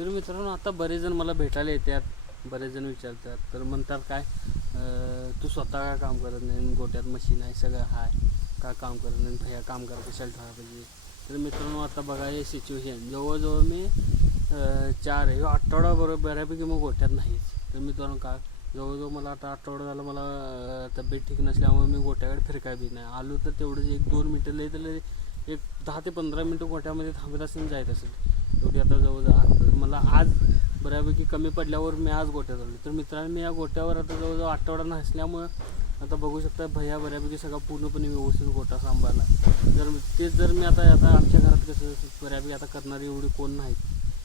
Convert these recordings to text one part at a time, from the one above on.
तर मित्रांनो आता बरेच जण मला भेटायला येतात, बरेच जण विचारतात, तर म्हणतात काय तू स्वतः का काम करत नाही, गोट्यात मशीन आहे सगळं आहे का काम करत नाही, भैया काम करा कशाला ठेवायला पाहिजे. तर मित्रांनो आता बघा हे सिच्युएशन जवळजवळ मी 4 आठवडा बरोबर बऱ्यापैकी मग गोट्यात नाहीच. तर मित्रांनो का जवळजवळ मला आता आठवडा झाला मला तब्येत ठीक नसल्यामुळे मी गोट्याकडे फिरकाय बी नाही आलो. तर तेवढंच 1-2 मिनटं लई तर एक 10 ते 15 मिनटं गोट्यामध्ये थांबत असेल जायत असेल तेवढी. आता जवळजवळ मला आज बऱ्यापैकी कमी पडल्यावर मी आज गोट्यात आलो. तर मित्रांनो मी या गोट्यावर आता जवळजवळ आठवडा नसल्यामुळं आता बघू शकता भैया बऱ्यापैकी सगळा पूर्णपणे व्यवस्थित गोटा सांभाळला. जर मी आता आमच्या घरात कसं बऱ्यापैकी आता करणारी एवढी कोण नाहीत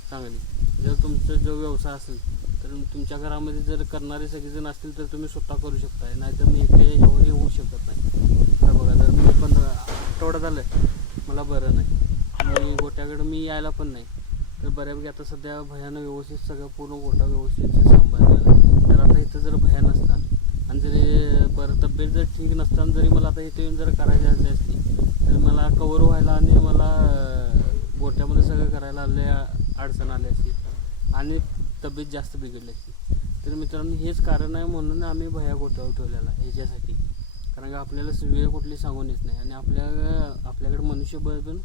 चांगली. जर तुमचा जो व्यवसाय असेल तर तुमच्या घरामध्ये जर करणारे सगळेजण असतील तर तुम्ही स्वतः करू शकताय, नाहीतर मी इकडे एवढे होऊ शकत नाही. तर बघा जर मी पण आठवडा झालं मला बरं नाही, मी गोट्याकडे मी यायला पण नाही. तर बऱ्यापैकी आता सध्या भयानं व्यवस्थित सगळं पूर्ण गोटा व्यवस्थित सांभाळलेला आहे. तर आता इथं जर भया नसता आणि जरी बरं तब्येत जर ठीक नसताना जरी मला आता इथे येऊन जर करायची असली असती तर मला कवर व्हायला आणि मला गोट्यामध्ये सगळं करायला अडचण आली असती आणि तब्येत जास्त बिघडली असती. तर मित्रांनो हेच कारण आहे म्हणून आम्ही भया गोट्यावर ठेवलेला आहे ह्याच्यासाठी, कारण का आपल्याला वेळ कुठली सांगून येत नाही आणि आपल्याकडे मनुष्यबळ पण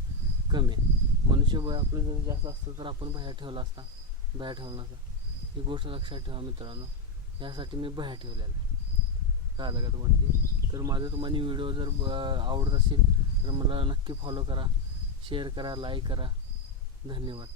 कमी आहे. मनुष्यबळ आपलं जर जास्त असतं तर आपण भया ठेवला असता, भया ठेवला नसता. ही गोष्ट लक्षात ठेवा मित्रांनो, यासाठी मी भया ठेवलेला आहे. कळलं का तुम्हाला? तर तुम्हाला व्हिडिओ जर आवडत असेल तर मला नक्की फॉलो करा, शेअर करा, लाईक करा. धन्यवाद.